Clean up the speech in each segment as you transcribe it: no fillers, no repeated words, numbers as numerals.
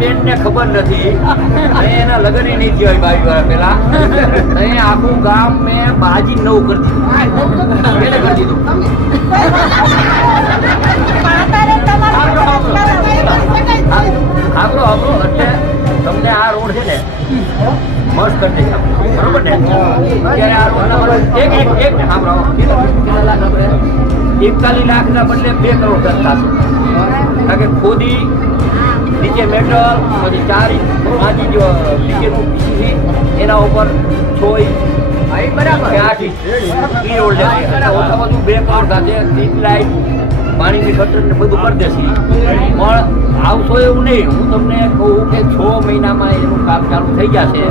બેન ને ખબર નથી એના લગ્ન નહીં થયા હોય 22 વર્ષ પેલા આખું ગામ મેં બાજી નવું કરી દીધું એને કરી દીધું આપણો એટલે તમને આ રોડ છે ને મસ્ત કરી દે બરોબર ને અત્યારે આ રોડ એક સાંભળો કેટલા લાખ આપણે 41 લાખના બદલે 2 કરોડ ખર્ચ થશે કારણ કે ખોદી નીચે મેટલ પછી 4 ઇંચ 5 ઇંચ નીચેનું પીસી એના ઉપર 6 ઇંચ બરાબર 8 ઇંચ એ રોડ છે ઓછામાં ઓછું 2 કરોડ થશે સ્ટ્રીટ લાઇટ પાણીની ગટર ને બધું કરી દેશે પણ આવશો એવું નહીં હું તમને કહું કે 6 મહિનામાં એનું કામ ચાલુ થઈ જશે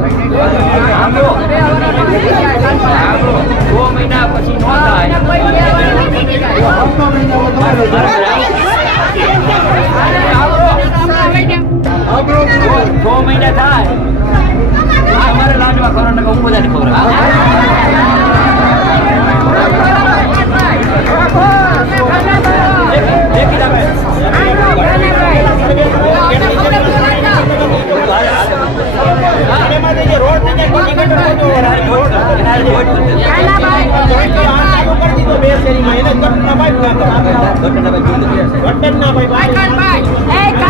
6 મહિના પછી ન થાય 6 મહિના થાય અમારે લાજવા ખબર હું બધાને ખબર ભાઈ